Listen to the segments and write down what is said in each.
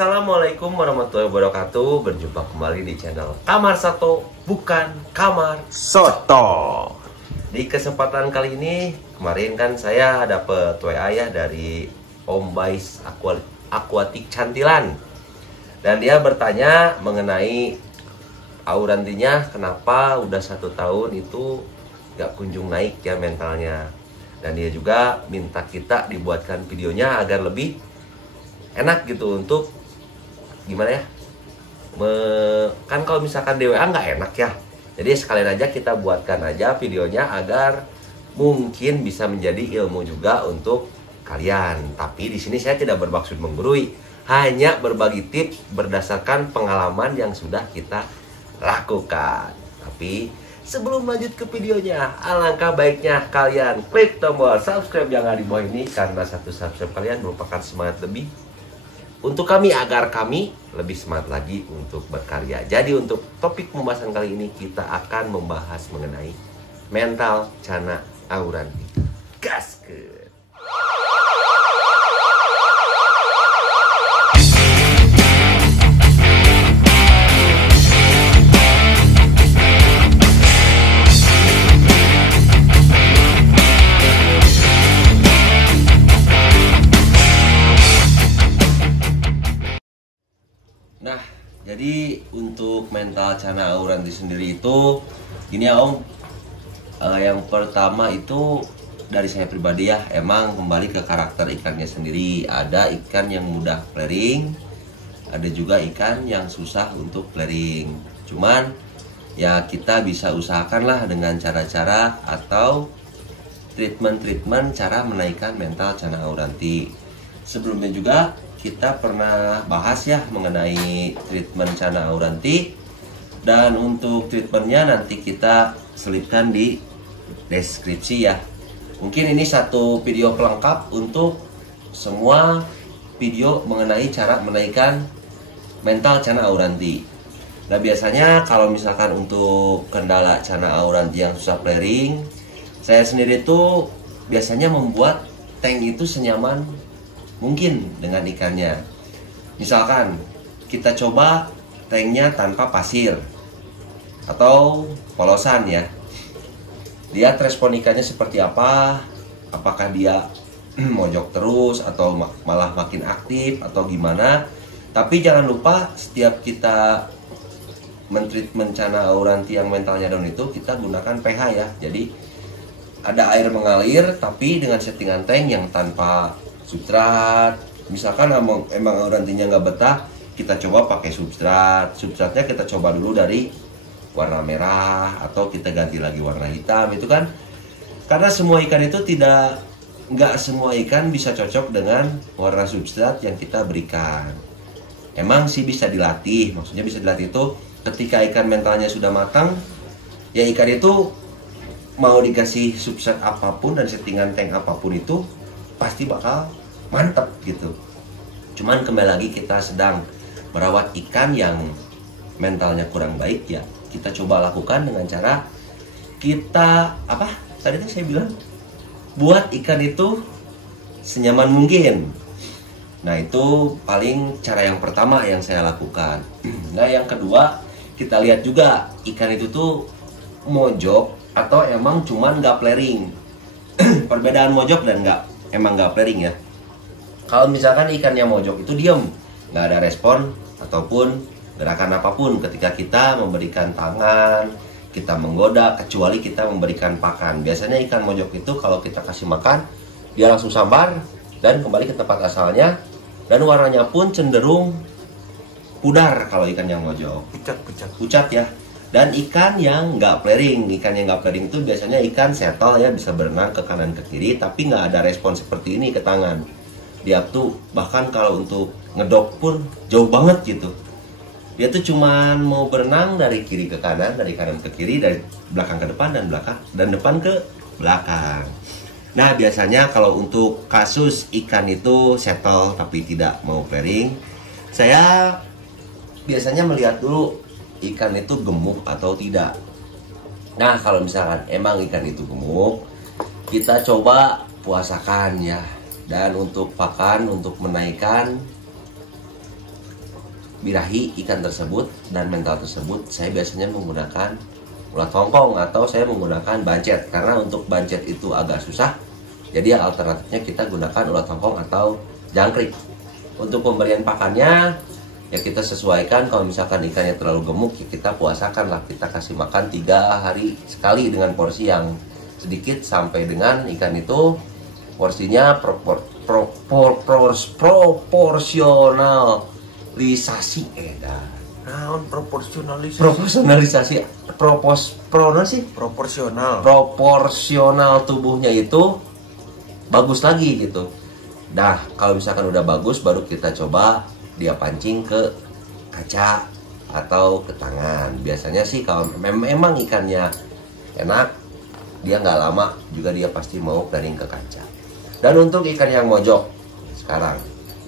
Assalamualaikum warahmatullahi wabarakatuh. Berjumpa kembali di channel Kamar Sato, bukan Kamar Soto. Di kesempatan kali ini, kemarin kan saya dapet WA ya dari Om Bais Aquatic Cantilan. Dan dia bertanya mengenai Aurantinya kenapa udah 1 tahun itu gak kunjung naik ya mentalnya. Dan dia juga minta kita dibuatkan videonya agar lebih enak gitu untuk gimana ya, kan kalau misalkan DWA nggak enak ya, jadi sekalian aja kita buatkan aja videonya agar mungkin bisa menjadi ilmu juga untuk kalian. Tapi di sini saya tidak bermaksud menggurui, hanya berbagi tips berdasarkan pengalaman yang sudah kita lakukan. Tapi sebelum lanjut ke videonya, alangkah baiknya kalian klik tombol subscribe yang ada di bawah ini, karena satu subscribe kalian merupakan semangat lebih untuk kami agar kami lebih semangat lagi untuk berkarya. Jadi untuk topik pembahasan kali ini kita akan membahas mengenai mental Chana Auranti. Gaskeun. Nah, jadi untuk mental Chana Auranti sendiri itu gini ya Om, yang pertama itu dari saya pribadi ya, emang kembali ke karakter ikannya sendiri. Ada ikan yang mudah flaring, ada juga ikan yang susah untuk flaring. Cuman ya kita bisa usahakanlah dengan cara-cara atau treatment cara menaikkan mental Chana Auranti. Sebelumnya juga kita pernah bahas ya mengenai treatment Chana Auranti, dan untuk treatmentnya nanti kita selipkan di deskripsi ya. Mungkin ini satu video pelengkap untuk semua video mengenai cara menaikkan mental Chana Auranti. Nah biasanya kalau misalkan untuk kendala Chana Auranti yang susah flaring, saya sendiri tuh biasanya membuat tank itu senyaman mungkin dengan ikannya. Misalkan kita coba tanknya tanpa pasir atau polosan ya, lihat respon ikannya seperti apa, apakah dia mojok terus atau malah makin aktif atau gimana. Tapi jangan lupa setiap kita mentreatment Chana Auranti yang mentalnya down itu kita gunakan pH ya. Jadi ada air mengalir tapi dengan settingan tank yang tanpa substrat. Misalkan emang Aurantinya nggak betah, kita coba pakai substrat. Substratnya kita coba dulu dari warna merah atau kita ganti lagi warna hitam, itu kan karena semua ikan itu nggak semua ikan bisa cocok dengan warna substrat yang kita berikan. Emang sih bisa dilatih, maksudnya bisa dilatih itu ketika ikan mentalnya sudah matang ya, ikan itu mau dikasih substrat apapun dan settingan tank apapun itu pasti bakal mantap gitu. Cuman kembali lagi kita sedang merawat ikan yang mentalnya kurang baik ya, kita coba lakukan dengan cara kita apa tadi tuh saya bilang, buat ikan itu senyaman mungkin. Nah itu paling cara yang pertama yang saya lakukan. Nah yang kedua, kita lihat juga ikan itu tuh mojok atau emang cuman nggak flaring. Perbedaan mojok dan emang nggak flaring ya. Kalau misalkan ikannya mojok itu diam, nggak ada respon ataupun gerakan apapun ketika kita memberikan tangan, kita menggoda, kecuali kita memberikan pakan. Biasanya ikan mojok itu kalau kita kasih makan, dia langsung sambar dan kembali ke tempat asalnya, dan warnanya pun cenderung pudar kalau ikan yang mojok. Pucat ya. Dan ikan yang nggak flaring, itu biasanya ikan settle ya, bisa berenang ke kanan ke kiri, tapi nggak ada respon seperti ini ke tangan. Dia tuh bahkan kalau untuk ngedok pun jauh banget gitu. Dia tuh cuman mau berenang dari kiri ke kanan, dari kanan ke kiri, dari belakang ke depan, dan depan ke belakang. Nah biasanya kalau untuk kasus ikan itu settle tapi tidak mau flaring, saya biasanya melihat dulu ikan itu gemuk atau tidak. Nah kalau misalkan emang ikan itu gemuk, kita coba puasakan ya. Dan untuk pakan, untuk menaikkan birahi ikan tersebut dan mental tersebut, saya biasanya menggunakan ulat hongkong atau saya menggunakan bancet. Karena untuk bancet itu agak susah, jadi alternatifnya kita gunakan ulat hongkong atau jangkrik. Untuk pemberian pakannya ya kita sesuaikan. Kalau misalkan ikannya terlalu gemuk ya kita puasakan lah, kita kasih makan 3 hari sekali dengan porsi yang sedikit sampai dengan ikan itu porsinya proporsionalisasi proporsional tubuhnya itu bagus lagi gitu. Nah, kalau misalkan udah bagus baru kita coba dia pancing ke kaca atau ke tangan. Biasanya sih kalau memang ikannya enak, dia nggak lama juga dia pasti mau planing ke kaca. Dan untuk ikan yang mojok sekarang,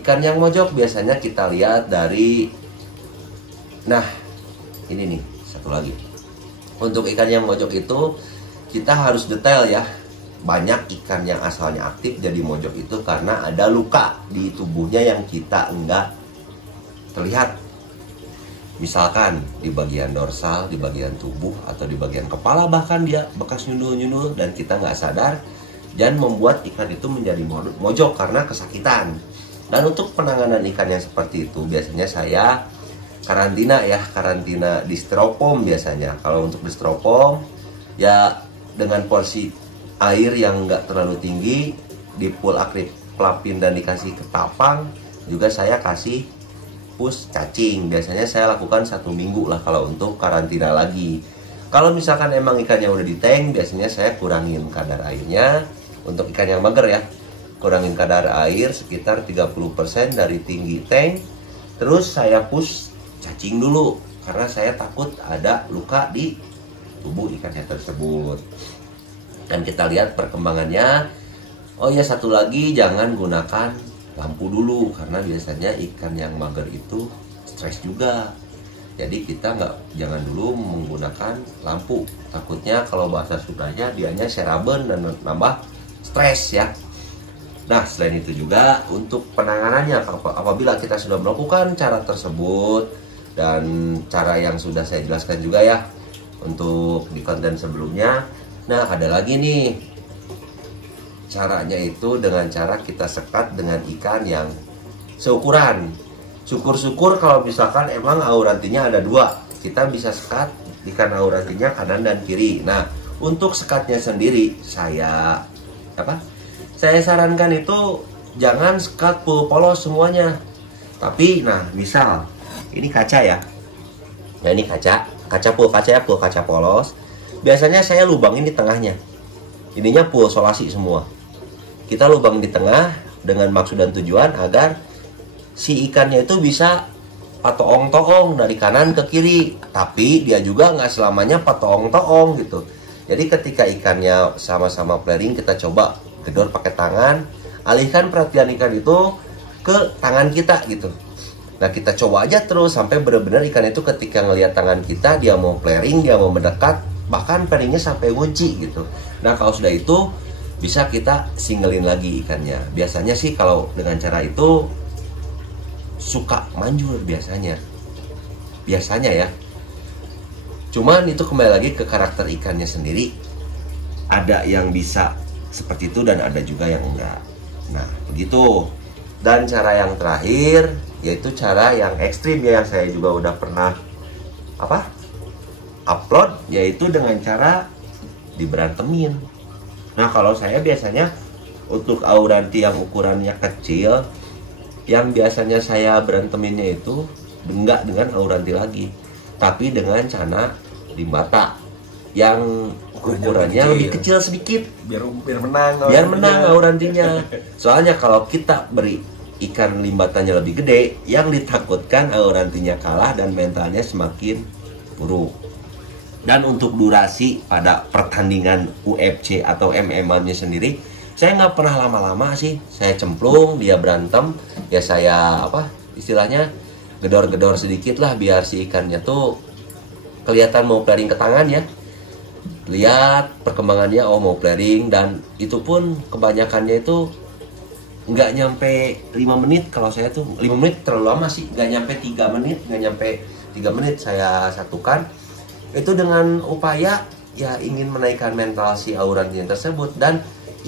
ikan yang mojok biasanya kita lihat dari, nah ini nih satu lagi. Untuk ikan yang mojok itu kita harus detail ya. Banyak ikan yang asalnya aktif jadi mojok itu karena ada luka di tubuhnya yang kita enggak terlihat. Misalkan di bagian dorsal, di bagian tubuh, atau di bagian kepala bahkan dia bekas nyundul-nyundul dan kita nggak sadar, dan membuat ikan itu menjadi mojok karena kesakitan. Dan untuk penanganan ikan yang seperti itu biasanya saya karantina ya, karantina di styrofoam biasanya. Kalau untuk di styrofoam ya dengan porsi air yang nggak terlalu tinggi, di pool akriplavin dan dikasih ketapang. Juga saya kasih pus cacing. Biasanya saya lakukan 1 minggu lah kalau untuk karantina lagi. Kalau misalkan emang ikannya udah di tank, biasanya saya kurangin kadar airnya. Untuk ikan yang mager ya, kurangin kadar air sekitar 30% dari tinggi tank. Terus saya pus cacing dulu karena saya takut ada luka di tubuh ikannya tersebut. Dan kita lihat perkembangannya. Oh ya, satu lagi, jangan gunakan lampu dulu karena biasanya ikan yang mager itu stres juga. Jadi kita jangan dulu menggunakan lampu. Takutnya kalau bahasa Sundanya dianya seraben dan nambah stres ya. Nah, selain itu juga untuk penanganannya, apabila kita sudah melakukan cara tersebut dan cara yang sudah saya jelaskan juga ya untuk di konten sebelumnya. Nah, ada lagi nih caranya, itu dengan cara kita sekat dengan ikan yang seukuran. Syukur-syukur kalau misalkan emang aurantinya ada 2, kita bisa sekat ikan aurantinya kanan dan kiri. Nah, untuk sekatnya sendiri saya sarankan itu jangan sekat full polos semuanya. Tapi nah, misal ini kaca ya. Ya ini kaca full kaca polos. Biasanya saya lubangin di tengahnya. Ininya full solasi semua. Kita lubangin di tengah dengan maksud dan tujuan agar si ikannya itu bisa patoong-toong dari kanan ke kiri. Tapi dia juga nggak selamanya patoong-toong gitu. Jadi ketika ikannya sama-sama flaring, kita coba gedor pakai tangan. Alihkan perhatian ikan itu ke tangan kita gitu. Nah, kita coba aja terus sampai benar-benar ikan itu ketika ngelihat tangan kita, dia mau flaring, dia mau mendekat, bahkan flaringnya sampai ngunci gitu. Nah, kalau sudah itu bisa kita singlein lagi ikannya. Biasanya sih kalau dengan cara itu suka manjur biasanya ya. Cuman itu kembali lagi ke karakter ikannya sendiri. Ada yang bisa seperti itu dan ada juga yang enggak. Nah, begitu. Dan cara yang terakhir yaitu cara yang ekstrim ya, yang saya juga udah pernah upload, yaitu dengan cara diberantemin. Nah, kalau saya biasanya untuk auranti yang ukurannya kecil, yang biasanya saya beranteminnya itu enggak dengan auranti lagi, tapi dengan cana limbata yang ukurannya lebih kecil sedikit, biar menang aurantinya. Soalnya kalau kita beri ikan limbatannya lebih gede, yang ditakutkan aurantinya kalah dan mentalnya semakin buruk. Dan untuk durasi pada pertandingan UFC atau MMA-nya sendiri, saya nggak pernah lama-lama sih. Saya cemplung, dia berantem, ya saya istilahnya gedor-gedor sedikit lah biar si ikannya tuh kelihatan mau flaring ke tangan ya. Lihat perkembangannya, oh mau flaring, dan itu pun kebanyakannya itu nggak nyampe 5 menit. Kalau saya tuh 5 menit terlalu lama sih, nggak nyampe 3 menit, nggak nyampe 3 menit saya satukan. Itu dengan upaya ya ingin menaikkan mental si aurantinya tersebut. Dan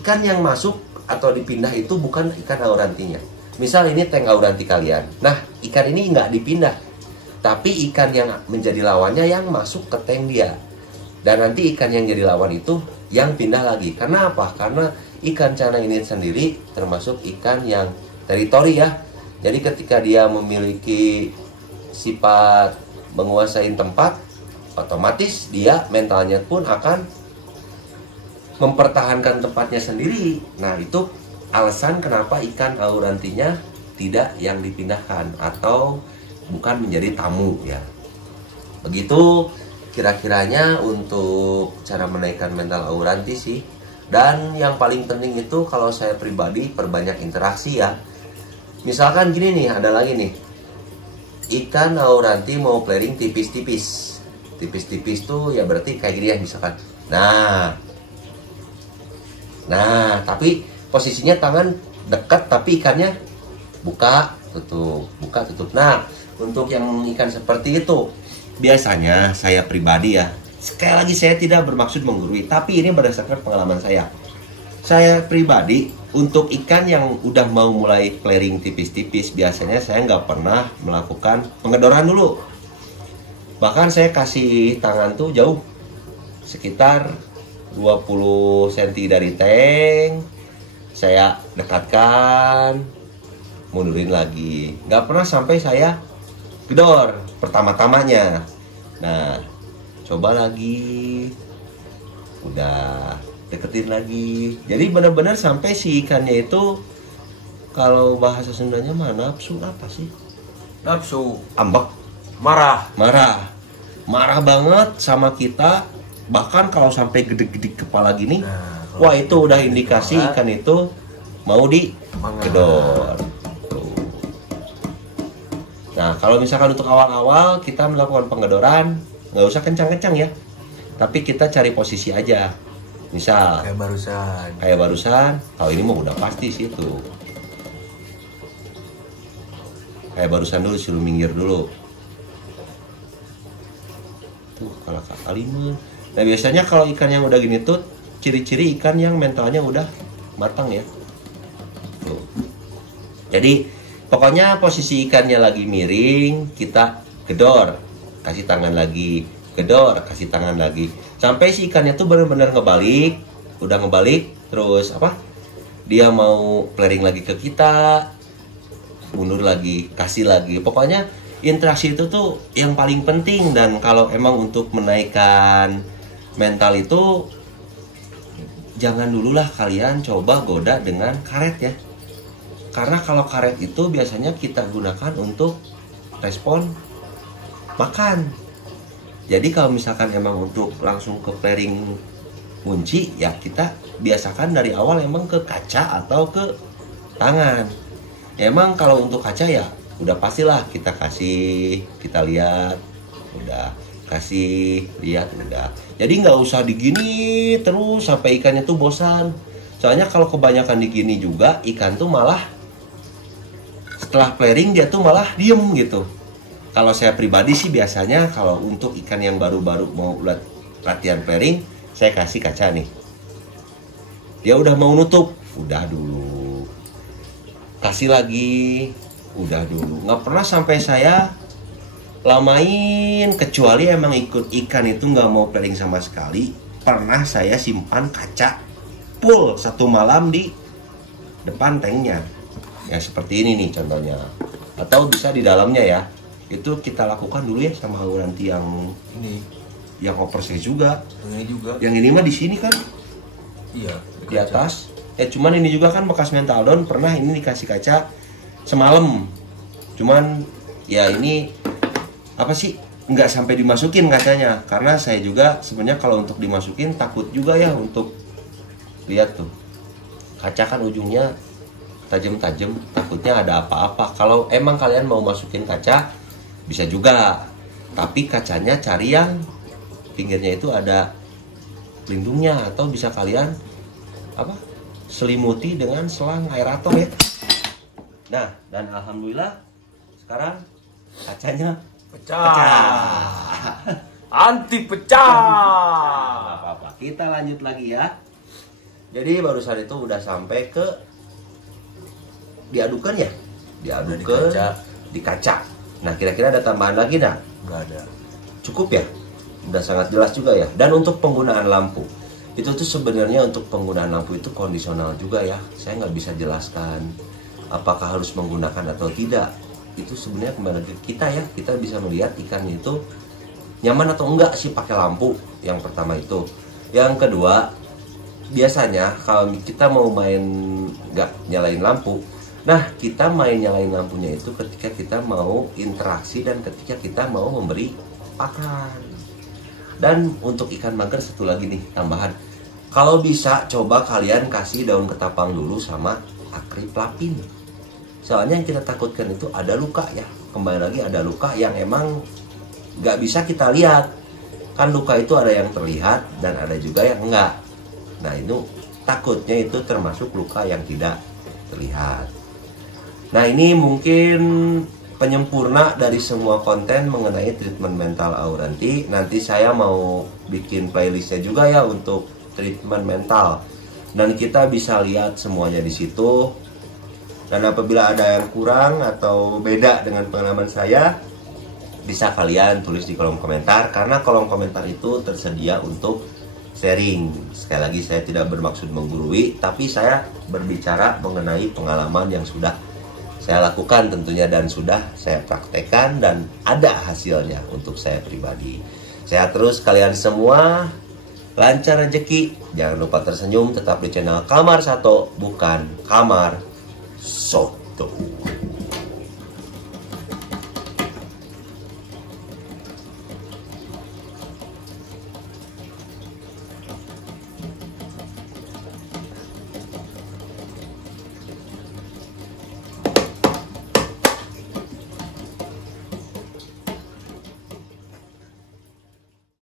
ikan yang masuk atau dipindah itu bukan ikan aurantinya. Misal ini tank auranti kalian, nah ikan ini nggak dipindah, tapi ikan yang menjadi lawannya yang masuk ke tank dia. Dan nanti ikan yang jadi lawan itu yang pindah lagi. Karena apa? Karena ikan cana ini sendiri termasuk ikan yang teritori ya. Jadi ketika dia memiliki sifat menguasai tempat, otomatis dia mentalnya pun akan mempertahankan tempatnya sendiri. Nah itu alasan kenapa ikan aurantinya tidak yang dipindahkan atau bukan menjadi tamu ya. Begitu kira-kiranya untuk cara menaikkan mental auranti sih. Dan yang paling penting itu kalau saya pribadi perbanyak interaksi ya. Misalkan gini nih, ada lagi nih, ikan auranti mau pairing tipis-tipis. Tipis-tipis tuh ya berarti kayak gini ya misalkan. Nah tapi posisinya tangan dekat tapi ikannya buka tutup. Nah untuk yang ikan seperti itu biasanya saya pribadi ya, sekali lagi saya tidak bermaksud menggurui, tapi ini berdasarkan pengalaman saya. Saya pribadi untuk ikan yang udah mau mulai pairing tipis-tipis, biasanya saya nggak pernah melakukan pengedoran dulu. Bahkan saya kasih tangan tuh jauh, sekitar 20 cm dari tank. Saya dekatkan, mundurin lagi. Nggak pernah sampai saya gedor pertama-tamanya. Nah, coba lagi, udah deketin lagi. Jadi benar-benar sampai si ikannya itu, kalau bahasa Sundanya mah nafsu apa sih? Nafsu, Ambek, marah. marah banget sama kita. Bahkan kalau sampai gede-gede kepala gini, Nah, wah itu udah indikasi ikan itu mau digedor. Nah kalau misalkan untuk awal-awal kita melakukan pengedoran, nggak usah kencang-kencang ya, tapi kita cari posisi aja. Misal kayak barusan, kalau ini mau udah pasti sih tuh. Kayak barusan dulu, suruh minggir dulu. Tuh kalau kalimat. Nah biasanya kalau ikan yang udah gini tuh ciri-ciri ikan yang mentalnya udah matang ya. Tuh. Jadi pokoknya posisi ikannya lagi miring, kita gedor, kasih tangan lagi, gedor, kasih tangan lagi, sampai si ikannya tuh benar-benar ngebalik. Udah ngebalik, terus apa? Dia mau pairing lagi ke kita, mundur lagi, kasih lagi. Pokoknya interaksi itu tuh yang paling penting. Dan kalau emang untuk menaikkan mental itu, jangan dululah kalian coba goda dengan karet ya. Karena kalau karet itu biasanya kita gunakan untuk respon makan. Jadi kalau misalkan emang untuk langsung ke pairing kunci, ya kita biasakan dari awal emang ke kaca atau ke tangan. Emang kalau untuk kaca ya udah pastilah kita kasih, kita lihat, udah kasih lihat, udah. Jadi nggak usah digini terus sampai ikannya tuh bosan. Soalnya kalau kebanyakan digini juga ikan tuh malah setelah pairing dia tuh malah diem gitu. Kalau saya pribadi sih biasanya kalau untuk ikan yang baru-baru mau latihan pairing, saya kasih kaca nih. Dia udah mau nutup, udah dulu. Kasih lagi, udah dulu. Nggak pernah sampai saya lamain, kecuali emang ikut ikan itu nggak mau pairing sama sekali. Pernah saya simpan kaca full 1 malam di depan tanknya. Ya seperti ini nih contohnya. Atau bisa di dalamnya ya. Itu kita lakukan dulu ya sama auranti yang Ini, yang oversize juga. ini juga. Yang ini mah di sini kan, Iya, di atas. Ya cuman ini juga kan bekas mental down, pernah ini dikasih kaca semalam. Cuman ya ini apa sih, nggak sampai dimasukin kacanya, karena saya juga sebenarnya kalau untuk dimasukin takut juga ya. Untuk lihat tuh kaca kan ujungnya tajam-tajam, takutnya ada apa-apa. Kalau emang kalian mau masukin kaca bisa juga, tapi kacanya cari yang pinggirnya itu ada pelindungnya, atau bisa kalian apa, selimuti dengan selang aerator ya. Nah, dan alhamdulillah sekarang kacanya Pecah. Anti pecah. nggak apa-apa. Kita lanjut lagi ya. Jadi barusan itu udah sampai ke diadukan ya, diadukan di kaca. Nah, kira-kira ada tambahan lagi nggak? Nggak ada. Cukup ya, udah sangat jelas juga ya. Dan untuk penggunaan lampu itu tuh sebenarnya untuk penggunaan lampu itu kondisional juga ya. Saya nggak bisa jelaskan apakah harus menggunakan atau tidak. Itu sebenarnya kembali ke kita ya. Kita bisa melihat ikannya itu nyaman atau enggak sih pakai lampu. Yang pertama itu. Yang kedua, biasanya kalau kita mau main nggak nyalain lampu, nah kita main nyalain lampunya itu ketika kita mau interaksi dan ketika kita mau memberi pakan. Dan untuk ikan mager satu lagi nih tambahan, kalau bisa coba kalian kasih daun ketapang dulu sama akrip lapin. Soalnya yang kita takutkan itu ada luka ya. Kembali lagi ada luka yang emang nggak bisa kita lihat. Kan luka itu ada yang terlihat dan ada juga yang enggak. Nah itu takutnya itu termasuk luka yang tidak terlihat. Nah ini mungkin penyempurna dari semua konten mengenai treatment mental Auranti. Nanti saya mau bikin playlistnya juga ya untuk treatment mental. Dan kita bisa lihat semuanya di situ. Dan apabila ada yang kurang atau beda dengan pengalaman saya, bisa kalian tulis di kolom komentar. Karena kolom komentar itu tersedia untuk sharing. Sekali lagi saya tidak bermaksud menggurui, tapi saya berbicara mengenai pengalaman yang sudah saya lakukan tentunya dan sudah saya praktekkan dan ada hasilnya untuk saya pribadi. Sehat terus kalian semua, lancar rezeki, jangan lupa tersenyum, tetap di channel Kamar Sato, bukan Kamar Soto.